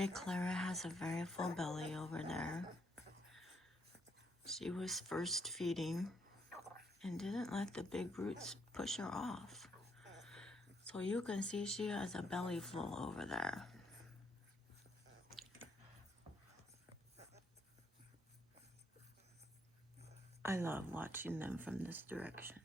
story, Clara has a very full belly over there. She was first feeding and didn't let the big roots push her off. So you can see she has a belly full over there. I love watching them from this direction.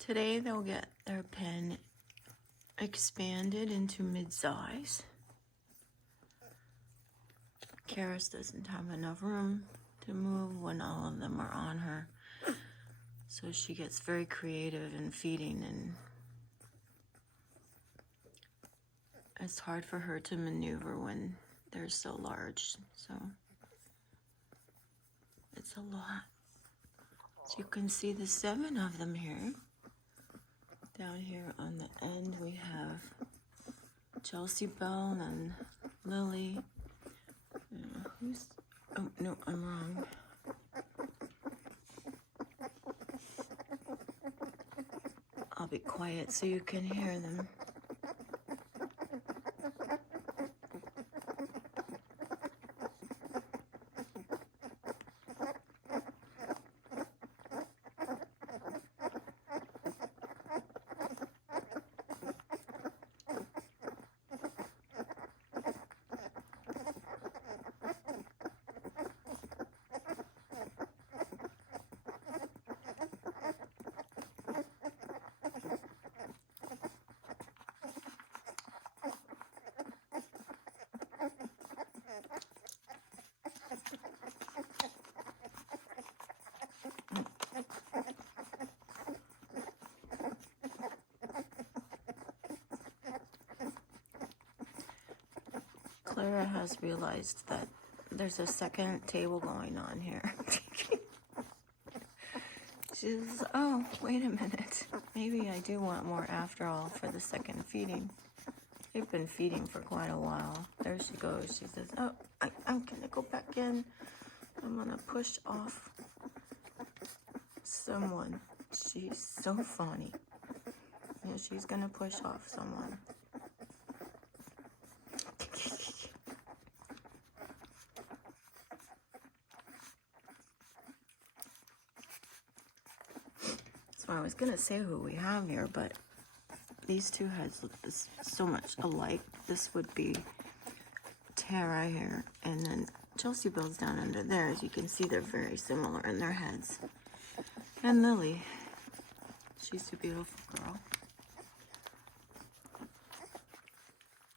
Today they'll get their pen expanded into mid-size. Karis doesn't have enough room to move when all of them are on her. So she gets very creative in feeding, and it's hard for her to maneuver when they're so large. So it's a lot. So you can see the 7 of them here. Down here on the end we have Chelsea Belle and Lily. Oh no, I'm wrong. I'll be quiet so you can hear them. Clara has realized that there's a second table going on here. She says, oh, wait a minute. Maybe I do want more after all for the second feeding. They've been feeding for quite a while. There she goes. She says, oh, I'm going to go back in. I'm going to push off someone. She's so funny. Yeah, she's going to push off someone. So I was going to say who we have here, but these two heads look so much alike. This would be Tara here, and then Chelsea Belle's down under there. As you can see, they're very similar in their heads. And Lily, she's a beautiful girl.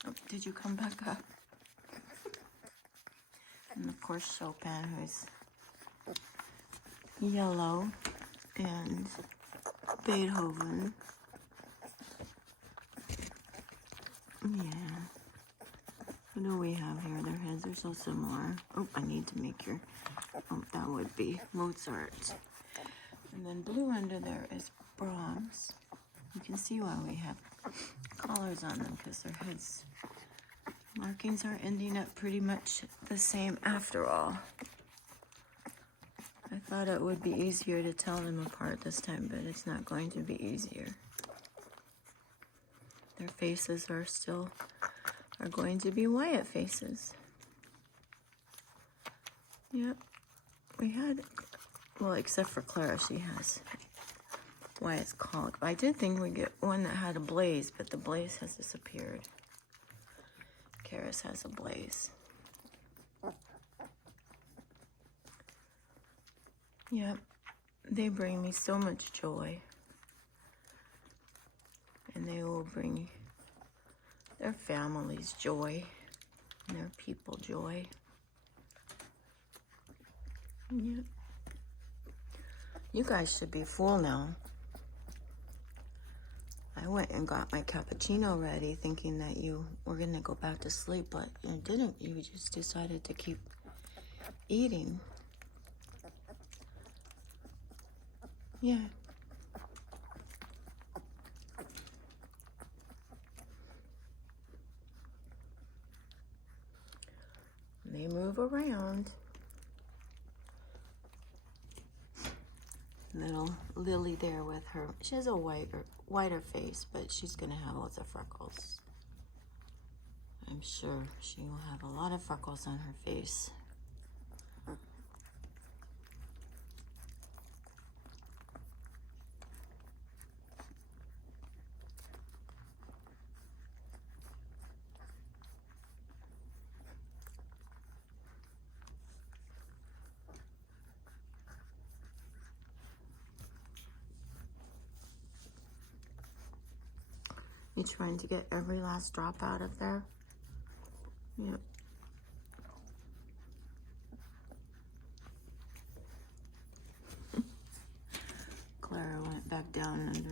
Oh, did you come back up? And of course Chopin, who's yellow, and Beethoven. Yeah. What do we have here? Their heads are so similar. Oh, I need to make your... Oh, that would be Mozart. And then blue under there is Brahms. You can see why we have collars on them, because their heads markings are ending up pretty much the same after all. I thought it would be easier to tell them apart this time, but it's not going to be easier. Their faces are going to be Wyatt faces. Yep. We had, well, except for Clara, she has Wyatt's colic. I did think we'd get one that had a blaze, but the blaze has disappeared. Karis has a blaze. Yep, they bring me so much joy. And they will bring their families joy and their people joy. Yep. You guys should be full now. I went and got my cappuccino ready thinking that you were going to go back to sleep, but you didn't. You just decided to keep eating. Yeah. They move around. Little Lily there with her. She has a whiter face, but she's gonna have lots of freckles. I'm sure she will have a lot of freckles on her face. You trying to get every last drop out of there? Yep. Clara went back down under